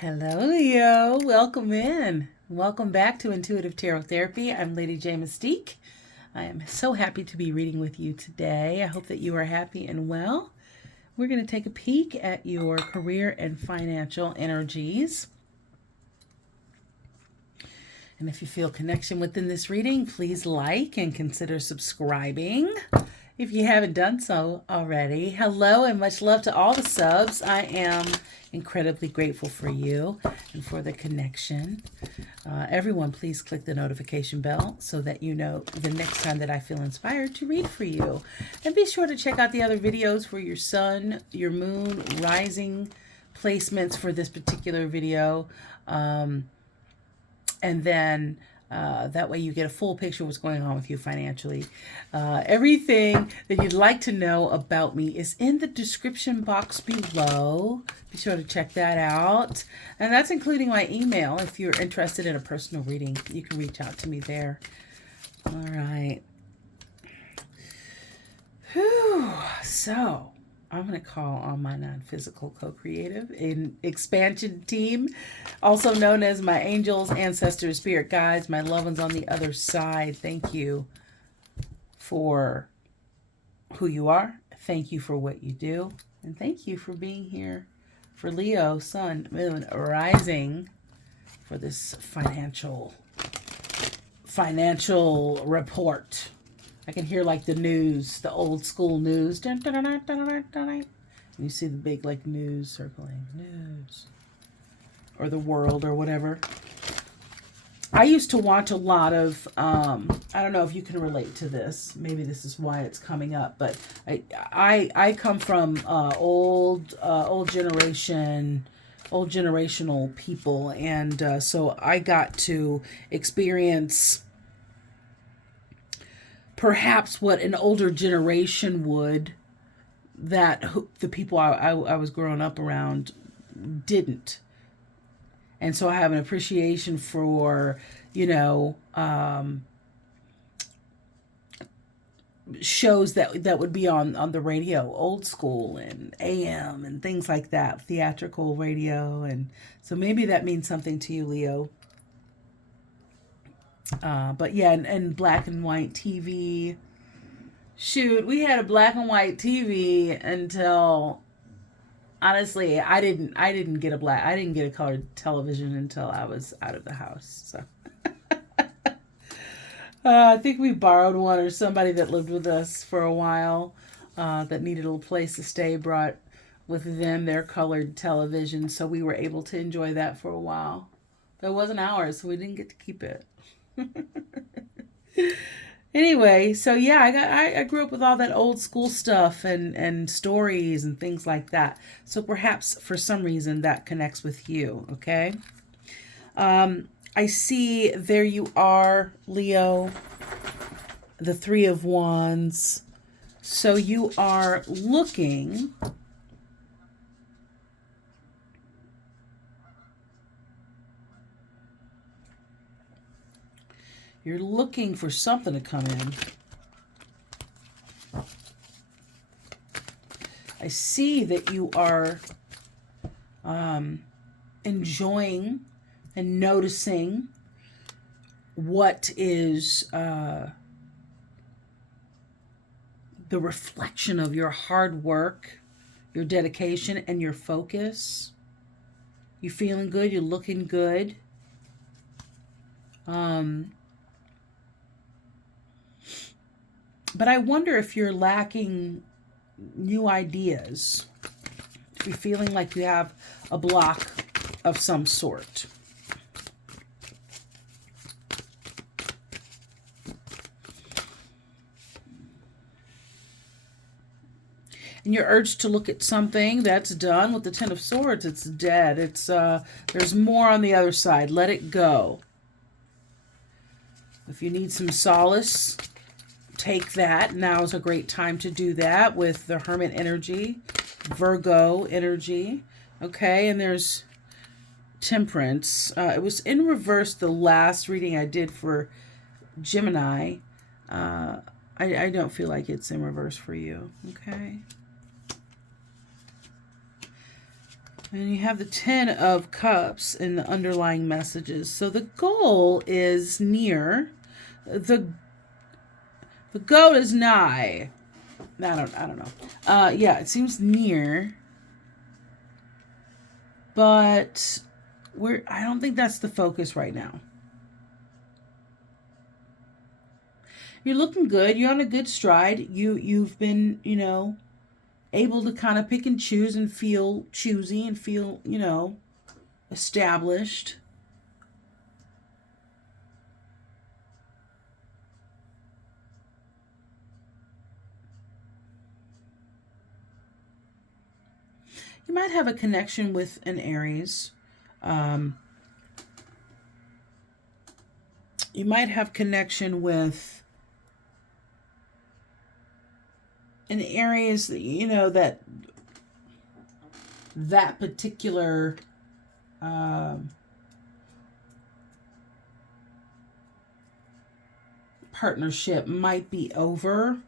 Hello, Leo. Welcome in. Welcome back to Intuitive Tarot Therapy. I'm Lady J Mystique. I am so happy to be reading with you today. I hope that you are happy and well. We're going to take a peek at your career and financial energies. And if you feel connection within this reading, please like and consider subscribing if you haven't done so already. Hello and much love to all the subs. I am incredibly grateful for you and for the connection. Everyone, please click the notification bell so that you know the next time that I feel inspired to read for you. And be sure to check out the other videos for your sun, your moon, rising placements for this particular video. And then that way you get a full picture of what's going on with you financially. Everything that you'd like to know about me is in the description box below. Be sure to check that out. And that's including my email. If you're interested in a personal reading, you can reach out to me there. All right. Whew. So I'm going to call on my non-physical co-creative and expansion team, also known as my angels, ancestors, spirit guides, my loved ones on the other side. Thank you for who you are. Thank you for what you do. And thank you for being here for Leo, Sun, Moon, Rising for this financial report. I can hear like the news, the old school news. Dun, dun, dun, dun, dun, dun, dun. You see the big like news circling, news, or the world or whatever. I used to watch a lot of, I don't know if you can relate to this. Maybe this is why it's coming up, but I come from old generational people, and so I got to experience perhaps what an older generation would, that the people I was growing up around didn't. And so I have an appreciation for, shows that would be on the radio, old school and AM and things like that, theatrical radio. And so maybe that means something to you, Leo. But yeah, and black and white TV. Shoot, we had a black and white TV until, honestly, I didn't get a colored television until I was out of the house. So I think we borrowed one, or somebody that lived with us for a while that needed a little place to stay brought with them their colored television, so we were able to enjoy that for a while. But it wasn't ours, so we didn't get to keep it. Anyway, so yeah, I grew up with all that old school stuff and stories and things like that. So perhaps for some reason that connects with you, okay? I see there you are, Leo, the Three of Wands. So you are looking for something to come in. I see that you are enjoying and noticing what is the reflection of your hard work, your dedication, and your focus. You're feeling good. You're looking good. But I wonder if you're lacking new ideas, if you're feeling like you have a block of some sort. And your urge to look at something that's done with the Ten of Swords, it's dead. It's there's more on the other side. Let it go. If you need some solace, take that. Now is a great time to do that with the Hermit energy, Virgo energy. Okay, and there's Temperance. It was in reverse the last reading I did for Gemini. I don't feel like it's in reverse for you. Okay. And you have the 10 of Cups in the underlying messages. So the goal is near. The goal is nigh. I don't know. Yeah, it seems near. But I don't think that's the focus right now. You're looking good. You're on a good stride. You've been, able to kind of pick and choose and feel choosy and feel, established. You might have a connection with an Aries. You might have connection with an Aries, that particular partnership might be over.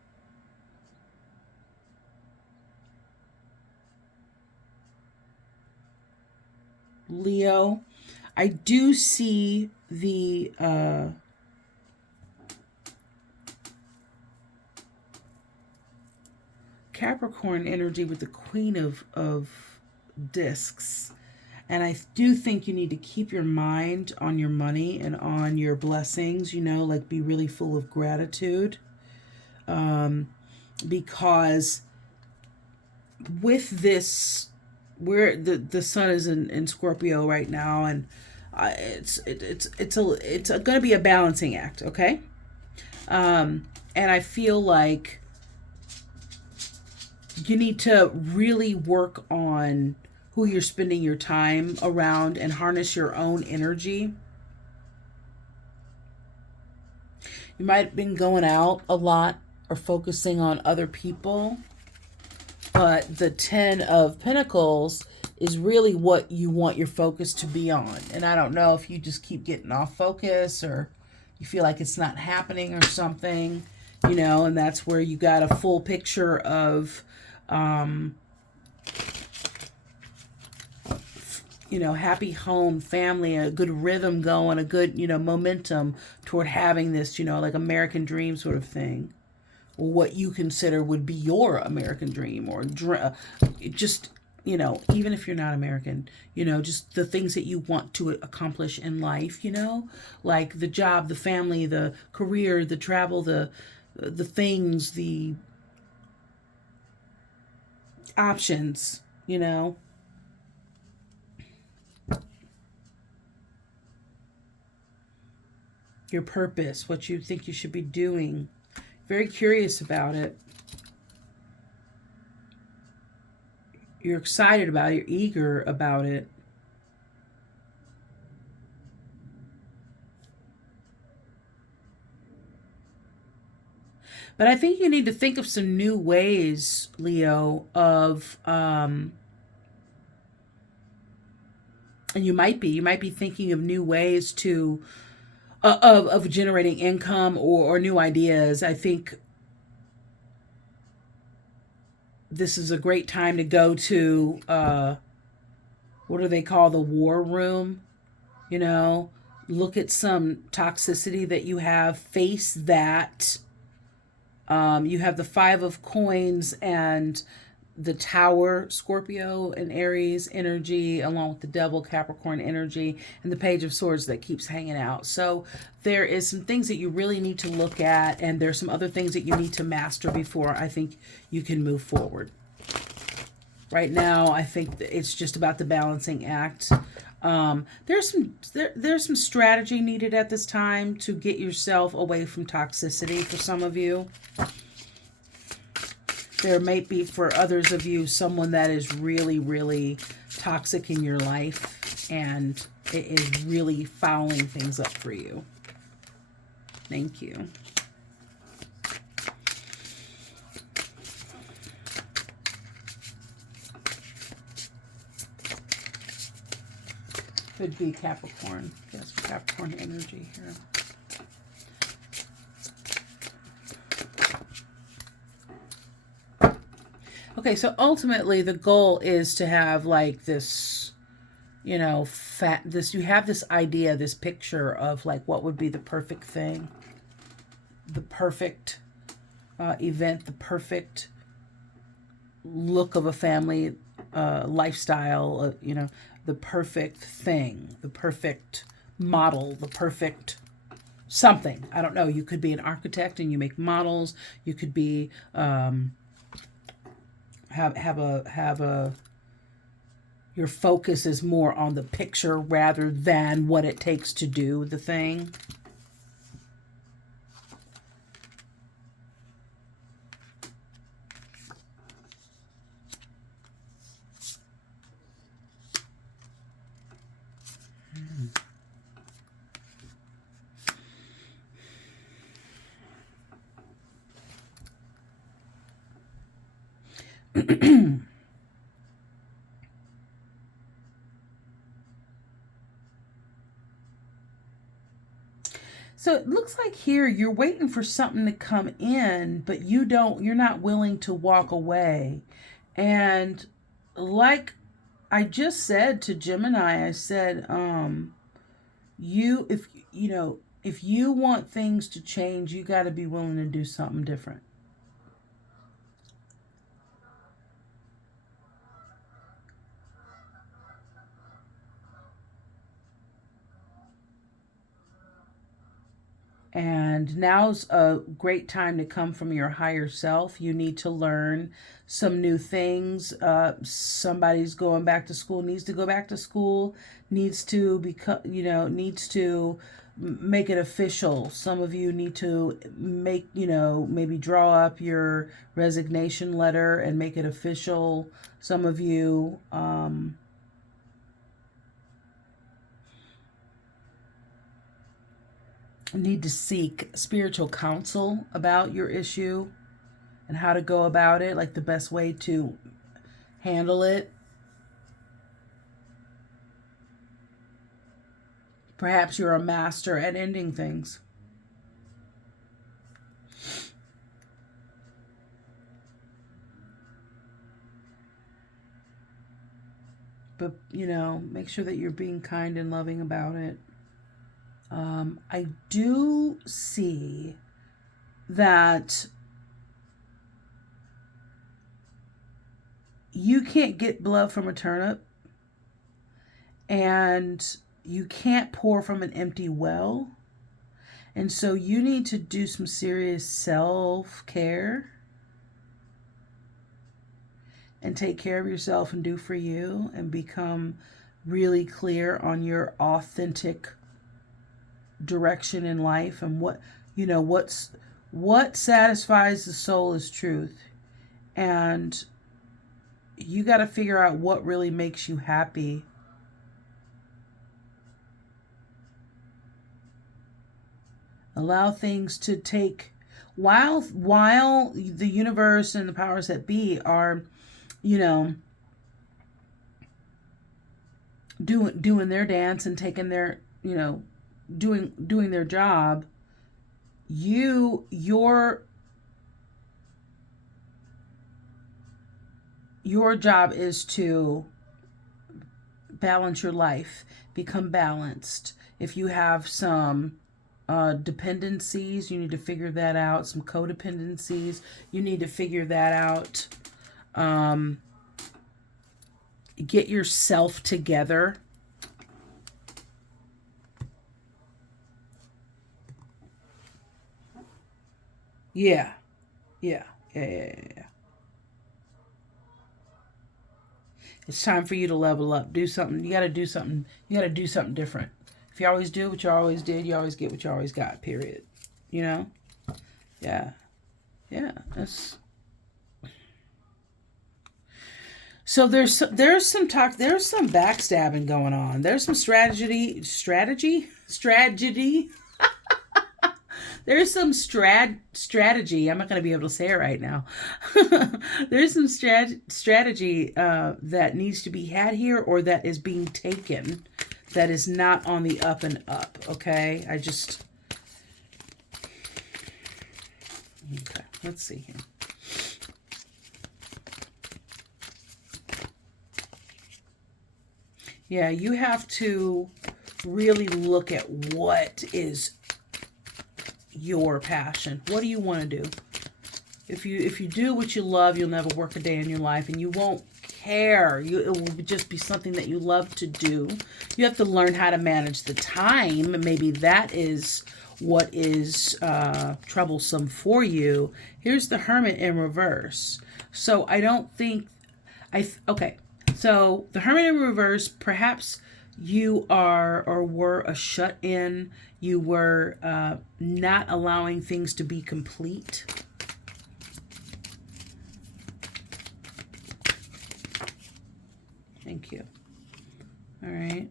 Leo, I do see the Capricorn energy with the Queen of Discs. And I do think you need to keep your mind on your money and on your blessings, like be really full of gratitude. Because with this, where the sun is in Scorpio right now, and it's going to be a balancing act, okay? And I feel like you need to really work on who you're spending your time around and harness your own energy. You might have been going out a lot or focusing on other people, but the 10 of Pentacles is really what you want your focus to be on. And I don't know if you just keep getting off focus or you feel like it's not happening or something, and that's where you got a full picture of happy home, family, a good rhythm going, a good, momentum toward having this, like American dream sort of thing. Or what you consider would be your American dream, or just, even if you're not American, just the things that you want to accomplish in life, like the job, the family, the career, the travel, the things, the options, your purpose, what you think you should be doing. Very curious about it. You're excited about it. You're eager about it. But I think you need to think of some new ways, Leo, of and you might be thinking of new ways to of generating income or new ideas. I think this is a great time to go to what do they call the war room? Look at some toxicity that you have, face that. You have the 5 of Coins and the Tower, Scorpio and Aries energy, along with the Devil, Capricorn energy, and the Page of Swords that keeps hanging out. So there is some things that you really need to look at, and there's some other things that you need to master before I think you can move forward. Right now, I think it's just about the balancing act. There's some strategy needed at this time to get yourself away from toxicity for some of you. There may be, for others of you, someone that is really, really toxic in your life, and it is really fouling things up for you. Thank you. Could be Capricorn. Yes, Capricorn energy here. Okay, so ultimately the goal is to have like this you know, you have this idea, this picture of like what would be the perfect thing, the perfect event, the perfect look of a family lifestyle, you know, the perfect thing, the perfect model, the perfect something. I don't know. You could be an architect and you make models. You could be have a your focus is more on the picture rather than what it takes to do the thing. So it looks like here you're waiting for something to come in, but you're not willing to walk away. And like I just said to Gemini, I said, if you know, if you want things to change, you got to be willing to do something different. And now's a great time to come from your higher self. You need to learn some new things. Somebody's going back to school, needs to go back to school, needs to become, you know, needs to make it official. Some of you need to make, you know, maybe draw up your resignation letter and make it official. Some of you, need to seek spiritual counsel about your issue and how to go about it, like the best way to handle it. Perhaps you're a master at ending things. But, you know, make sure that you're being kind and loving about it. I do see that you can't get blood from a turnip and you can't pour from an empty well. And so you need to do some serious self-care and take care of yourself and do for you and become really clear on your authentic direction in life and what, you know, what satisfies the soul is truth. And you got to figure out what really makes you happy. Allow things to take while the universe and the powers that be are, you know, doing their dance and taking their, you know, doing their job. Your job is to balance your life, become balanced. If you have some dependencies, you need to figure that out. Some codependencies, you need to figure that out. Get yourself together. Yeah. Yeah. It's time for you to level up. Do something. You got to do something. You got to do something different. If you always do what you always did, you always get what you always got, period. You know? Yeah. Yeah. So there's some talk, there's some backstabbing going on. There's some strategy. There's some strategy. I'm not going to be able to say it right now. There's some strategy that needs to be had here, or that is being taken, that is not on the up and up. Okay, okay. Let's see here. Yeah, you have to really look at what is your passion. What do you want to do? If you do what you love, you'll never work a day in your life, and you won't care. It will just be something that you love to do. You have to learn how to manage the time. Maybe that is what is troublesome for you. Here's the Hermit in reverse. So I don't think okay. So the Hermit in reverse, perhaps you are or were a shut-in. You were not allowing things to be complete. Thank you. All right.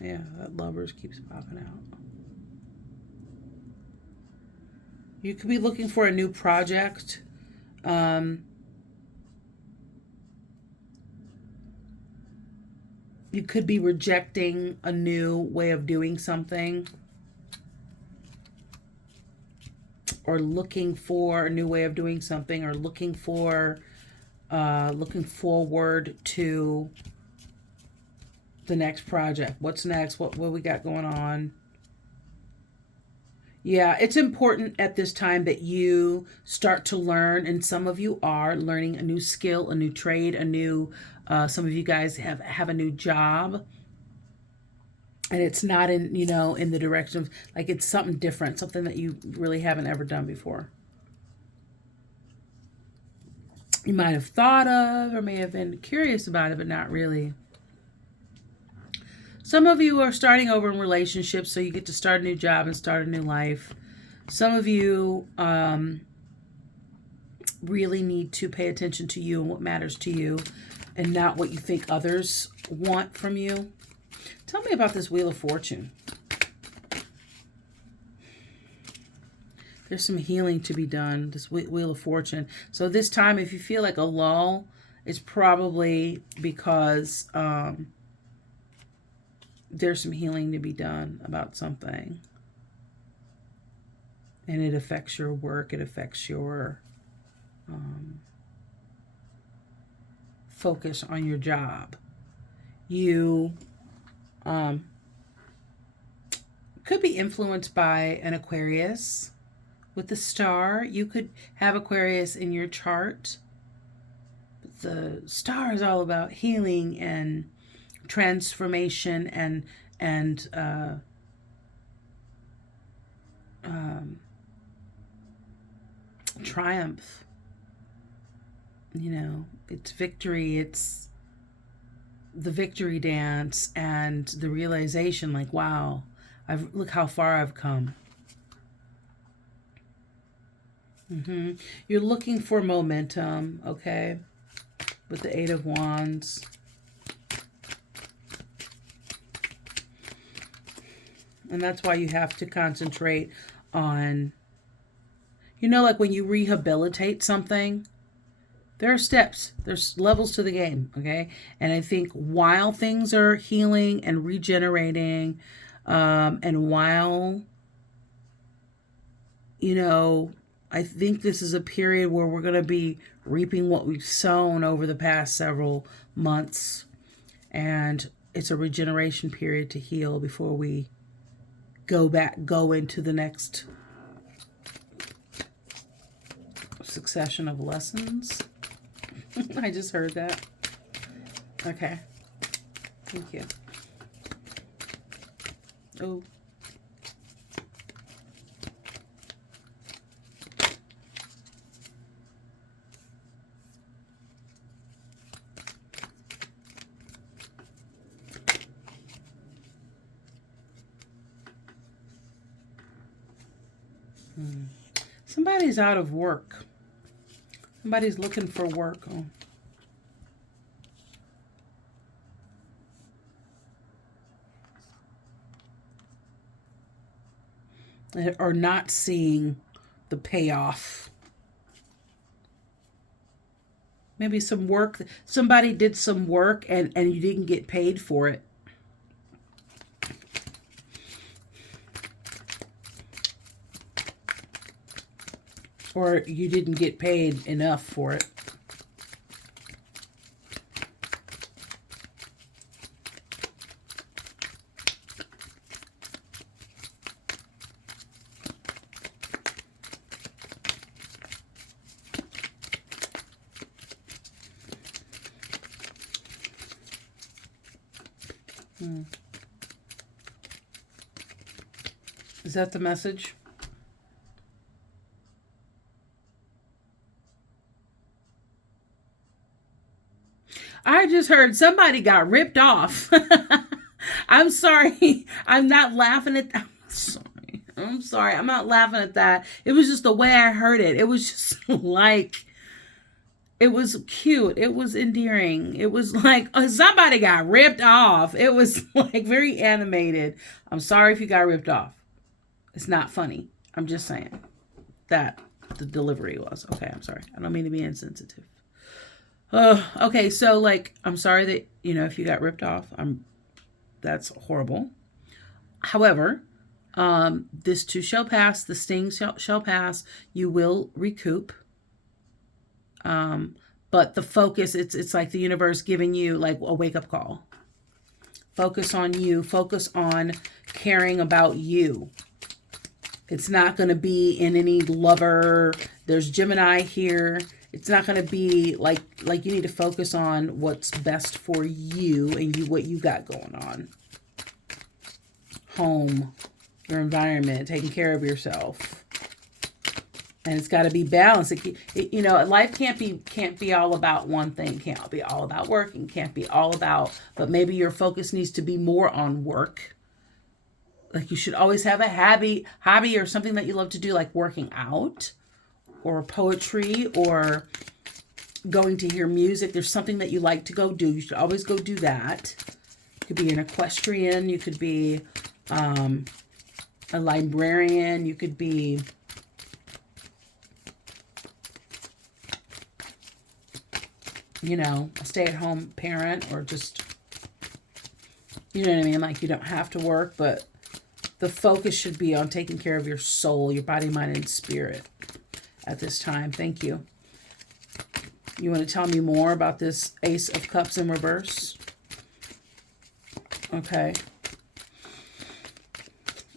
Yeah, that Lovers keeps popping out. You could be looking for a new project. You could be rejecting a new way of doing something, or looking for a new way of doing something, or looking forward to the next project. What's next? What we got going on? Yeah, it's important at this time that you start to learn, and some of you are learning a new skill, a new trade, a new, some of you guys have a new job, and it's not in, in the direction of, like, it's something different, something that you really haven't ever done before. You might have thought of or may have been curious about it, but not really. Some of you are starting over in relationships, so you get to start a new job and start a new life. Some of you really need to pay attention to you and what matters to you, and not what you think others want from you. Tell me about this Wheel of Fortune. There's some healing to be done, this Wheel of Fortune. So this time, if you feel like a lull, it's probably because there's some healing to be done about something. And it affects your work. It affects your focus on your job. You could be influenced by an Aquarius with the star. You could have Aquarius in your chart. But the star is all about healing and transformation and triumph. It's victory. It's the victory dance and the realization, like, wow, look how far I've come. You're looking for momentum, okay, with the Eight of Wands. And that's why you have to concentrate on, like when you rehabilitate something, there are steps, there's levels to the game, okay? And I think while things are healing and regenerating, and while, I think this is a period where we're going to be reaping what we've sown over the past several months. And it's a regeneration period to heal before we go into the next succession of lessons. I just heard that. Okay. Thank you. Oh. Somebody's out of work. Somebody's looking for work. Oh. Or not seeing the payoff. Maybe some work. Somebody did some work and you didn't get paid for it. Or you didn't get paid enough for it. Is that the message? I just heard somebody got ripped off. I'm sorry. I'm not laughing at that. I'm sorry. I'm not laughing at that. It was just the way I heard it. It was just like, it was cute. It was endearing. It was like, oh, somebody got ripped off. It was like very animated. I'm sorry if you got ripped off. It's not funny. I'm just saying that the delivery was. Okay, I'm sorry. I don't mean to be insensitive. Okay, so like, I'm sorry that, if you got ripped off. That's horrible. However, this too shall pass. The sting shall pass. You will recoup. But the focus, it's like the universe giving you like a wake-up call. Focus on you. Focus on caring about you. It's not going to be in any lover. There's Gemini here. It's not going to be like you need to focus on what's best for you and what you got going on. Home, your environment, taking care of yourself. And it's got to be balanced. Life can't be all about one thing. Can't be all about working. Can't be all about, but maybe your focus needs to be more on work. Like you should always have a hobby or something that you love to do, like working out or poetry or going to hear music. There's something that you like to go do. You should always go do that. You could be an equestrian. You could be a librarian. You could be a stay-at-home parent, or just, you know what I mean? Like you don't have to work, but the focus should be on taking care of your soul, your body, mind, and spirit at this time. Thank you. You want to tell me more about this Ace of Cups in reverse? Okay.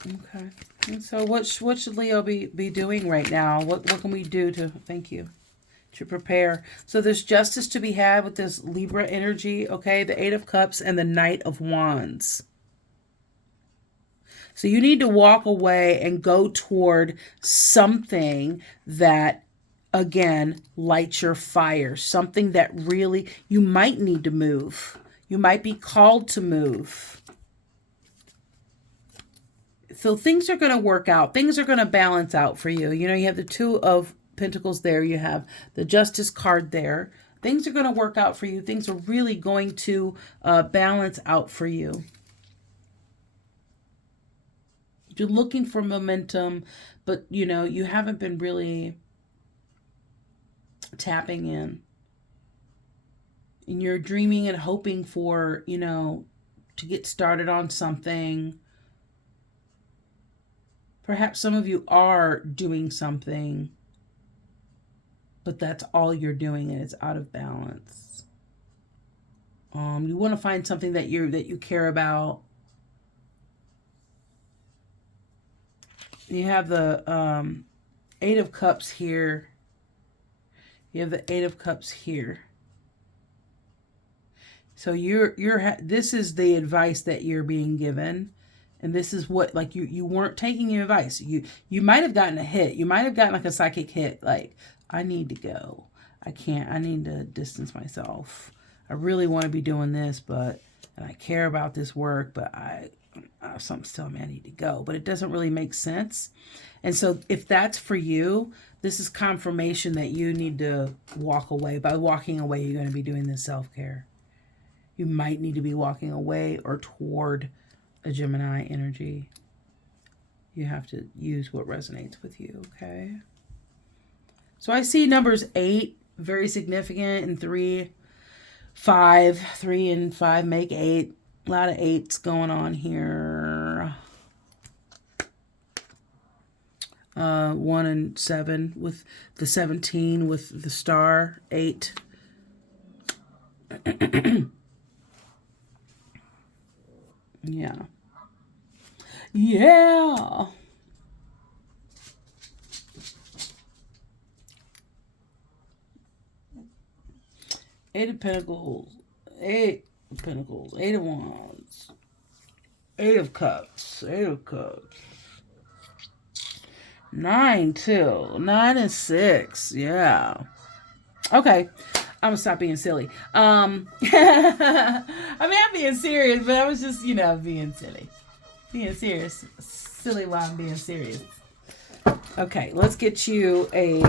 Okay. And so what should Leo be doing right now? What can we do to, thank you, to prepare? So there's justice to be had with this Libra energy, okay? The Eight of Cups and the Knight of Wands. So you need to walk away and go toward something that, again, lights your fire. Something that really, you might need to move. You might be called to move. So things are going to work out. Things are going to balance out for you. You have the Two of Pentacles there. You have the Justice card there. Things are going to work out for you. Things are really going to balance out for you. You're looking for momentum, but you haven't been really tapping in. And you're dreaming and hoping for, to get started on something. Perhaps some of you are doing something, but that's all you're doing and it's out of balance. You want to find something that you care about. You have the Eight of Cups here. You have the Eight of Cups here. So this is the advice that you're being given, and this is what, like, you weren't taking your advice. You might have gotten a hit. You might have gotten like a psychic hit. Like, I need to go. I can't. I need to distance myself. I really want to be doing this, and I care about this work, but something's telling me I need to go, but it doesn't really make sense. And so if that's for you, this is confirmation that you need to walk away. By walking away, you're going to be doing this self-care. You might need to be walking away or toward a Gemini energy. You have to use what resonates with you, okay? So I see numbers 8, very significant, and 3, 5. 3 and 5 make 8. A lot of 8s going on here. 1 and 7 with the 17 with the star. 8. Yeah. Yeah. Eight of Pentacles. 8 of Pentacles. 8 of Wands. Eight of Cups. Eight of Cups. 9, 2. 9 and 6. Yeah. Okay. I'm gonna stop being silly. I mean, I'm being serious, but I was just, being silly. Being serious. Silly while I'm being serious. Okay, let's get you a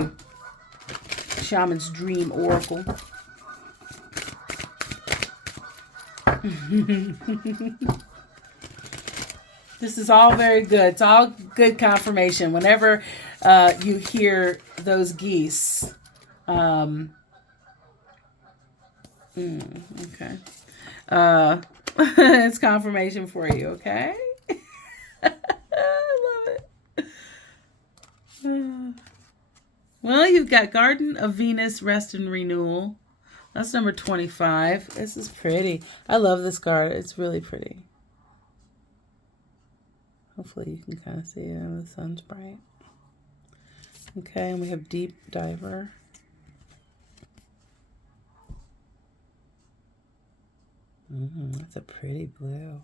Shaman's Dream Oracle. This is all very good. It's all good confirmation. Whenever you hear those geese, okay. It's confirmation for you, okay? I love it. Well, you've got Garden of Venus, Rest and Renewal. That's number 25. This is pretty. I love this card. It's really pretty. Hopefully you can kind of see it when the sun's bright. Okay, and we have Deep Diver. That's a pretty blue.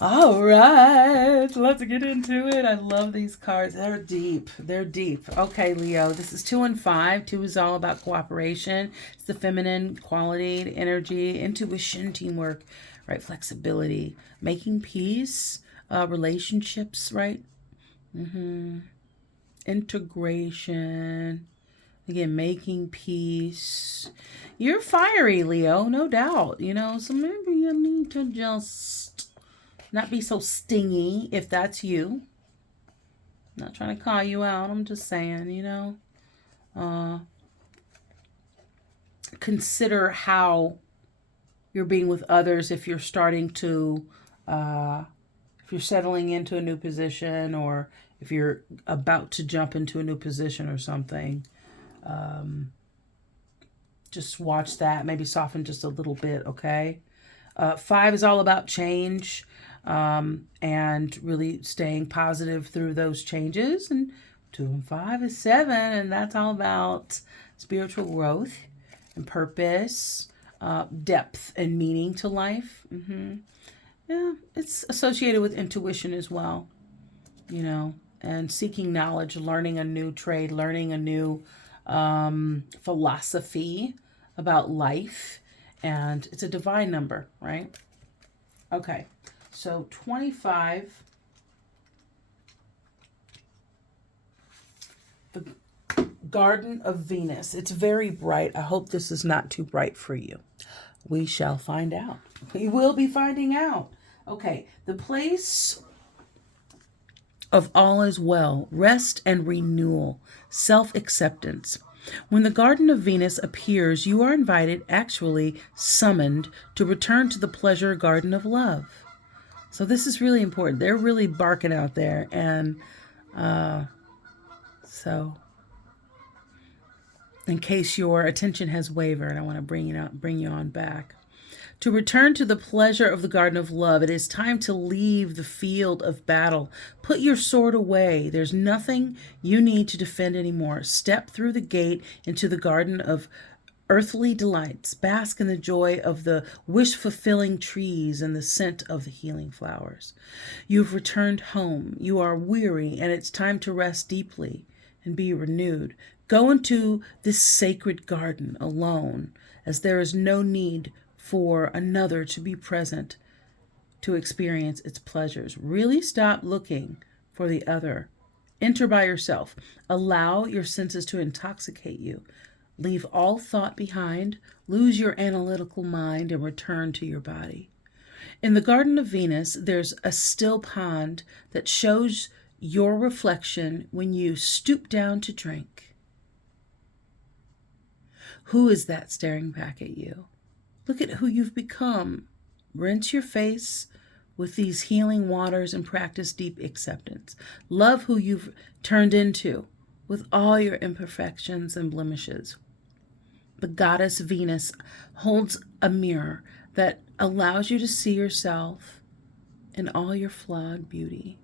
All right, let's get into it. I love these cards. They're deep. They're deep. Okay, Leo, this is 2 and 5. 2 is all about cooperation. It's the feminine quality, energy, intuition, teamwork, right? Flexibility, making peace, relationships, right? Integration. Again, making peace. You're fiery, Leo, no doubt. So maybe you need to just not be so stingy if that's you. I'm not trying to call you out. I'm just saying, consider how you're being with others if you're starting to, if you're settling into a new position or if you're about to jump into a new position or something. Just watch that. Maybe soften just a little bit, okay? 5 is all about change and really staying positive through those changes. And 2 and 5 is 7, and that's all about spiritual growth and purpose, depth and meaning to life. Yeah, it's associated with intuition as well, and seeking knowledge, learning a new trade, learning a new philosophy about life, and it's a divine number, right? Okay, so 25, the Garden of Venus. It's very bright. I hope this is not too bright for you. We shall find out. We will be finding out. Okay, the place of all is well, rest and renewal, self-acceptance. When the Garden of Venus appears, you are invited, actually summoned, to return to the pleasure garden of love. So this is really important. They're really barking out there, and so in case your attention has wavered, I want to bring you on back. To return to the pleasure of the garden of love, it is time to leave the field of battle. Put your sword away. There's nothing you need to defend anymore. Step through the gate into the garden of earthly delights. Bask in the joy of the wish-fulfilling trees and the scent of the healing flowers. You've returned home. You are weary, and it's time to rest deeply and be renewed. Go into this sacred garden alone, as there is no need for another to be present to experience its pleasures. Really stop looking for the other. Enter by yourself. Allow your senses to intoxicate you. Leave all thought behind. Lose your analytical mind and return to your body. In the Garden of Venus, there's a still pond that shows your reflection when you stoop down to drink. Who is that staring back at you? Look at who you've become. Rinse your face with these healing waters and practice deep acceptance. Love who you've turned into with all your imperfections and blemishes. The goddess Venus holds a mirror that allows you to see yourself in all your flawed beauty.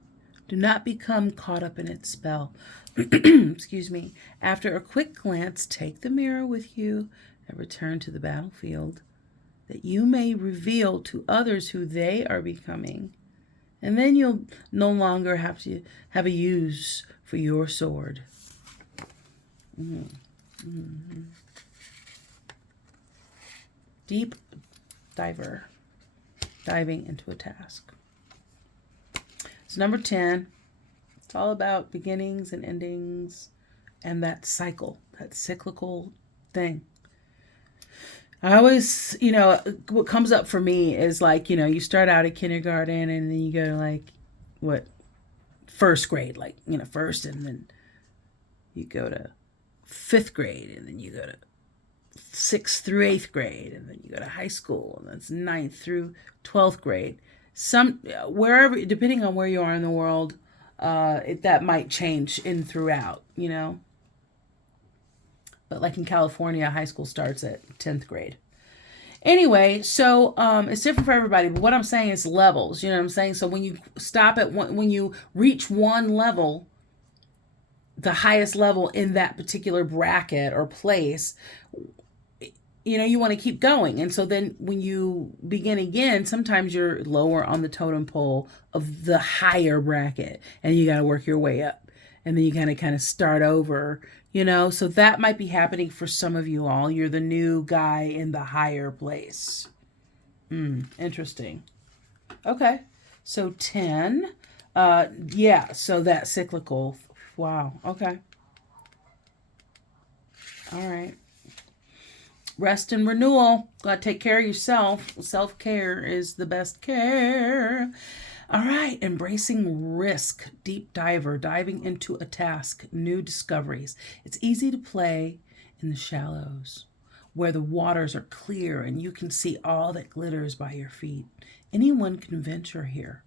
Do not become caught up in its spell. Excuse me. After a quick glance, take the mirror with you and return to the battlefield, that you may reveal to others who they are becoming. And then you'll no longer have to have a use for your sword. Deep diver, diving into a task. It's number 10. It's all about beginnings and endings and that cycle, that cyclical thing. I always, what comes up for me is like, you start out at kindergarten and then you go to like, first grade, like, first, and then you go to 5th grade, and then you go to 6th through 8th grade, and then you go to high school, and that's 9th through 12th grade. Wherever, depending on where you are in the world, that might change throughout, But like in California, high school starts at 10th grade. Anyway, so it's different for everybody. But what I'm saying is levels. You know what I'm saying? So when you stop at when you reach one level, the highest level in that particular bracket or place, you want to keep going. And so then when you begin again, sometimes you're lower on the totem pole of the higher bracket and you got to work your way up. And then you kind of start over, So that might be happening for some of you all. You're the new guy in the higher place. Interesting. Okay. So 10. Yeah, so that cyclical. Wow. Okay. All right. Rest and renewal. Got to take care of yourself. Self-care is the best care. All right. Embracing risk. Deep diver. Diving into a task. New discoveries. It's easy to play in the shallows where the waters are clear and you can see all that glitters by your feet. Anyone can venture here.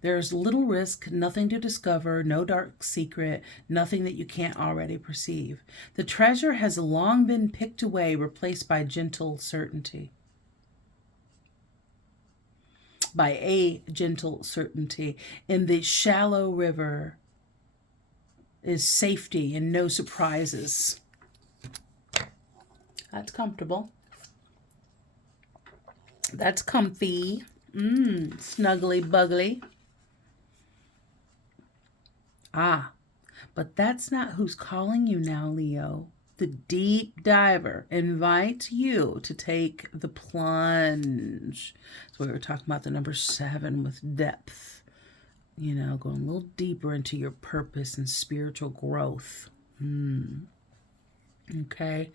There's little risk, nothing to discover, no dark secret, nothing that you can't already perceive. The treasure has long been picked away, replaced by gentle certainty. By a gentle certainty. In the shallow river is safety and no surprises. That's comfortable. That's comfy. Snuggly buggly. But that's not who's calling you now, Leo. The deep diver invites you to take the plunge. So we were talking about the number 7 with depth. Going a little deeper into your purpose and spiritual growth. Okay.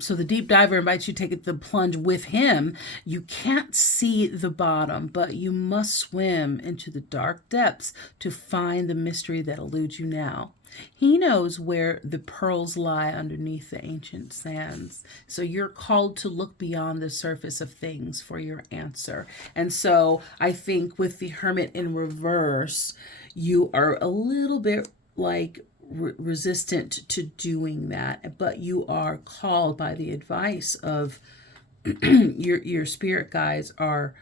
So the deep diver invites you to take the plunge with him. You can't see the bottom, but you must swim into the dark depths to find the mystery that eludes you now. He knows where the pearls lie underneath the ancient sands. So you're called to look beyond the surface of things for your answer. And so I think with the Hermit in reverse, you are a little bit like resistant to doing that, but you are called by the advice of your spirit guides are,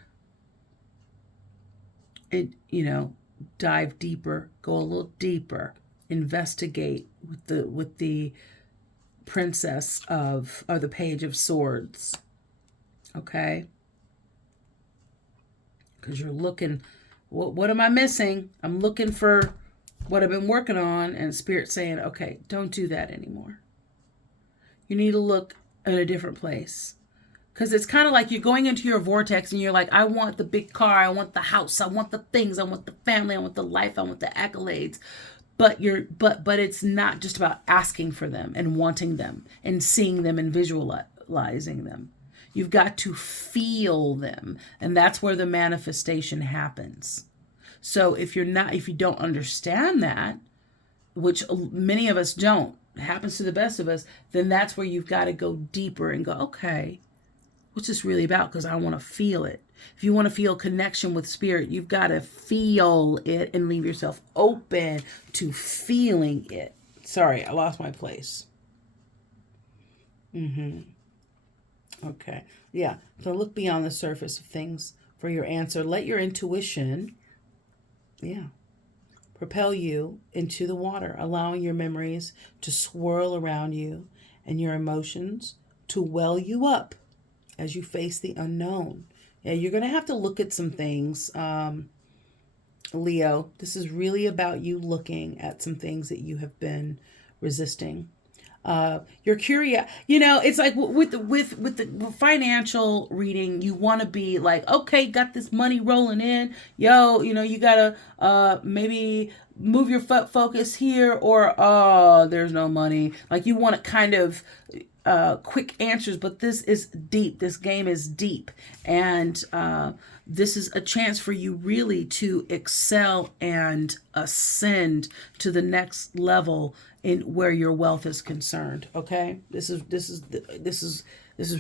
dive deeper, go a little deeper, investigate with the princess of, or the Page of Swords. Okay, because you're looking, what am I missing? I'm looking for what I've been working on, and Spirit saying, okay, don't do that anymore. You need to look in a different place. Because it's kind of like you're going into your vortex and you're like, I want the big car, I want the house, I want the things, I want the family, I want the life, I want the accolades. But it's not just about asking for them and wanting them and seeing them and visualizing them. You've got to feel them, and that's where the manifestation happens. So if you don't understand that, which many of us don't, it happens to the best of us, then that's where you've got to go deeper and go, okay, what's this really about? Because I want to feel it. If you want to feel connection with Spirit, you've got to feel it and leave yourself open to feeling it. Sorry, I lost my place. Okay. Yeah. So look beyond the surface of things for your answer. Let your intuition propel you into the water, allowing your memories to swirl around you and your emotions to well you up as you face the unknown. Yeah, you're going to have to look at some things. Leo, this is really about you looking at some things that you have been resisting. You're curious, it's like with the financial reading, you want to be like, okay, got this money rolling in, you gotta maybe move your focus here, or oh, there's no money. Like, you want to kind of quick answers, but this is deep. This game is deep, and this is a chance for you really to excel and ascend to the next level in where your wealth is concerned. Okay, this is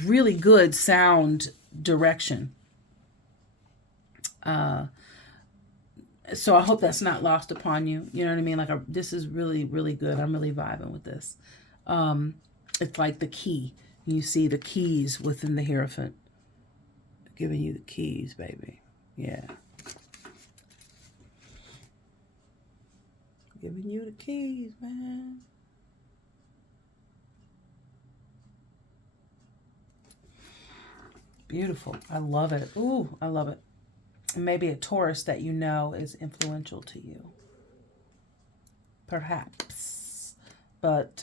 really good, sound direction. So I hope that's not lost upon you. You know what I mean? Like, this is really, really good. I'm really vibing with this. It's like the key. You see the keys within the Hierophant. Giving you the keys, baby. Yeah. Giving you the keys, man. Beautiful. I love it. Ooh, I love it. Maybe a Taurus that you know is influential to you. Perhaps. But,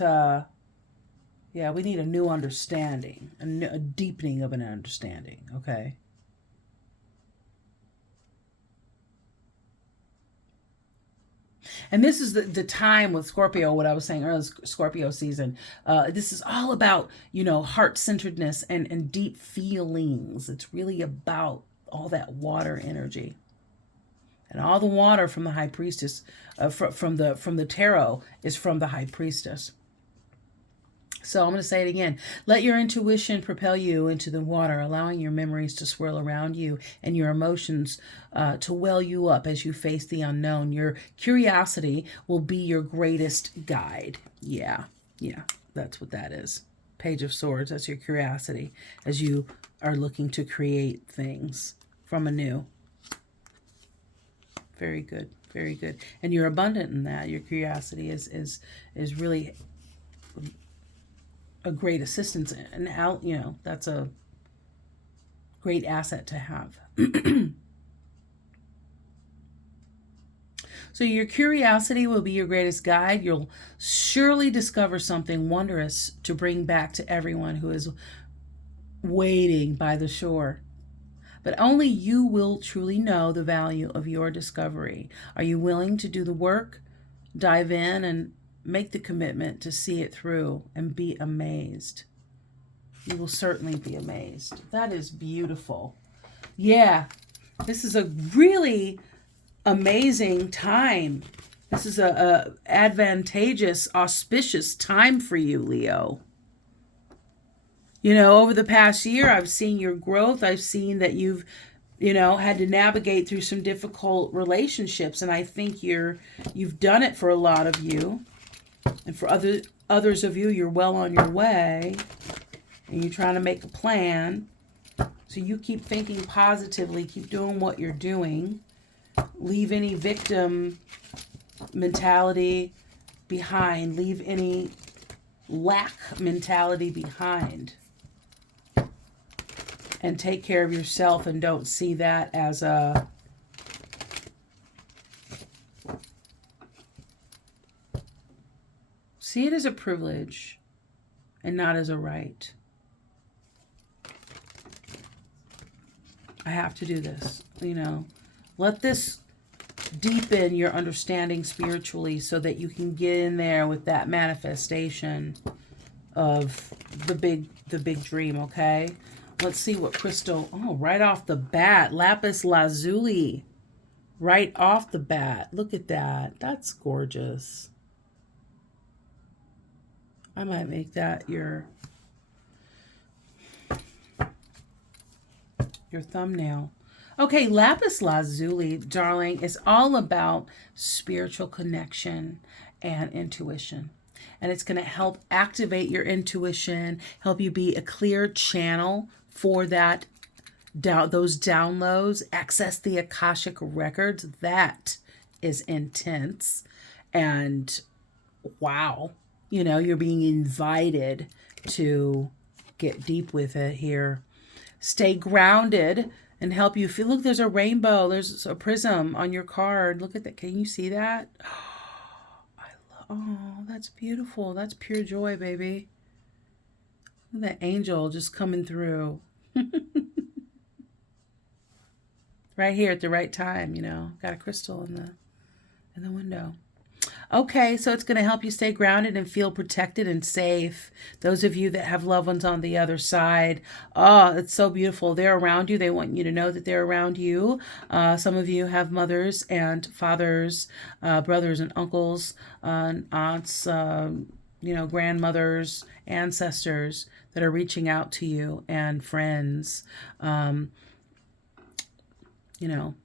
yeah, we need a new understanding, a deepening of an understanding, okay? And this is the time with Scorpio, what I was saying earlier, Scorpio season. This is all about, heart-centeredness and deep feelings. It's really about all that water energy. And all the water from the High Priestess, from the tarot, is from the High Priestess. So I'm going to say it again. Let your intuition propel you into the water, allowing your memories to swirl around you and your emotions to well you up as you face the unknown. Your curiosity will be your greatest guide. Yeah, that's what that is. Page of Swords, that's your curiosity as you are looking to create things from anew. Very good, very good. And you're abundant in that. Your curiosity is really a great assistance, and that's a great asset to have. So your curiosity will be your greatest guide. You'll surely discover something wondrous to bring back to everyone who is waiting by the shore. But only you will truly know the value of your discovery. Are you willing to do the work, dive in, and make the commitment to see it through and be amazed? You will certainly be amazed. That is beautiful. Yeah, this is a really amazing time. This is a advantageous, auspicious time for you, Leo. Over the past year, I've seen your growth. I've seen that you've had to navigate through some difficult relationships, and I think you've done it for a lot of you. And for others of you, you're well on your way, and you're trying to make a plan. So you keep thinking positively, keep doing what you're doing. Leave any victim mentality behind. Leave any lack mentality behind. And take care of yourself, and don't see that as a see it as a privilege and not as a right. I have to do this, Let this deepen your understanding spiritually so that you can get in there with that manifestation of the big dream, okay? Let's see what crystal. Oh, right off the bat, lapis lazuli. Right off the bat. Look at that. That's gorgeous. I might make that your thumbnail. Okay, lapis lazuli, darling, is all about spiritual connection and intuition. And it's going to help activate your intuition, help you be a clear channel for those downloads, access the Akashic records. That is intense. And wow, you're being invited to get deep with it here. Stay grounded and help you feel. Look, there's a rainbow. There's a prism on your card. Look at that. Can you see that? Oh, that's beautiful. That's pure joy, baby. Look at that angel just coming through. Right here at the right time, you know. Got a crystal in the window. Okay, so it's going to help you stay grounded and feel protected and safe. Those of you that have loved ones on the other side, oh, it's so beautiful. They're around you. They want you to know that they're around you. Some of you have mothers and fathers, brothers and uncles, aunts, you know, grandmothers, ancestors that are reaching out to you, and friends, you know,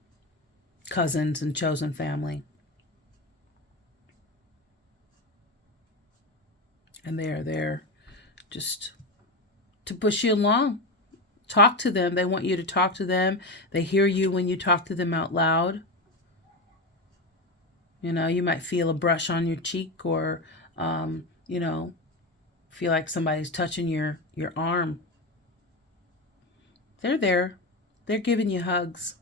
cousins and chosen family. And they are there just to push you along. Talk to them. They want you to talk to them. They hear you when you talk to them out loud. You know, you might feel a brush on your cheek, or, you know, feel like somebody's touching your arm. They're there. They're giving you hugs.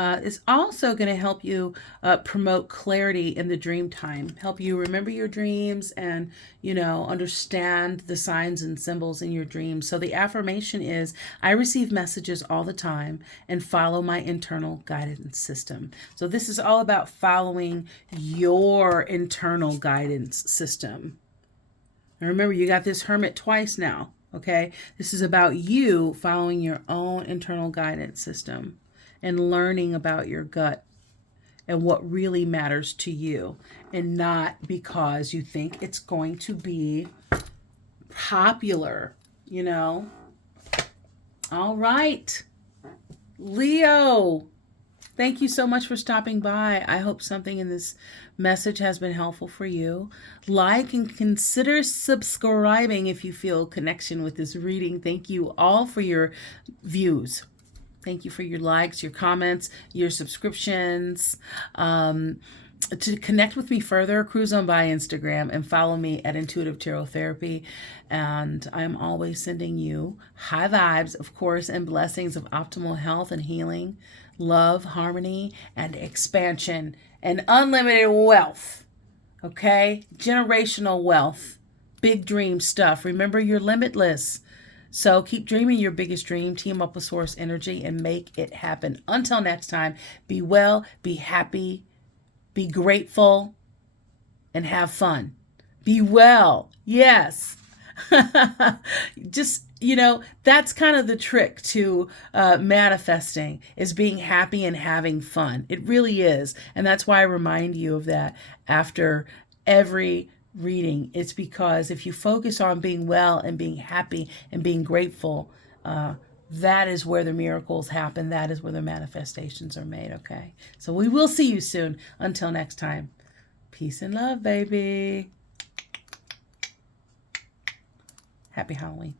It's also going to help you promote clarity in the dream time, help you remember your dreams and, you know, understand the signs and symbols in your dreams. So the affirmation is, I receive messages all the time and follow my internal guidance system. So this is all about following your internal guidance system. And remember, you got this hermit twice now, okay? This is about you following your own internal guidance system and learning about your gut and what really matters to you, and not because you think it's going to be popular, you know? All right, Leo, thank you so much for stopping by. I hope something in this message has been helpful for you. Like and consider subscribing if you feel connection with this reading. Thank you all for your views. Thank you for your likes, your comments, your subscriptions. To connect with me further, cruise on by Instagram and follow me at Intuitive Tarot Therapy. And I'm always sending you high vibes, of course, and blessings of optimal health and healing, love, harmony, and expansion, and unlimited wealth. Okay? Generational wealth. Big dream stuff. Remember, you're limitless. So keep dreaming your biggest dream, team up with source energy, and make it happen. Until next time, be well, be happy, be grateful, and have fun. Be well. Yes. Just, you know, that's kind of the trick to manifesting, is being happy and having fun. It really is. And that's why I remind you of that after every reading. It's because if you focus on being well and being happy and being grateful, that is where the miracles happen. That is where the manifestations are made. Okay, so we will see you soon. Until next time, peace and love, baby. Happy Halloween.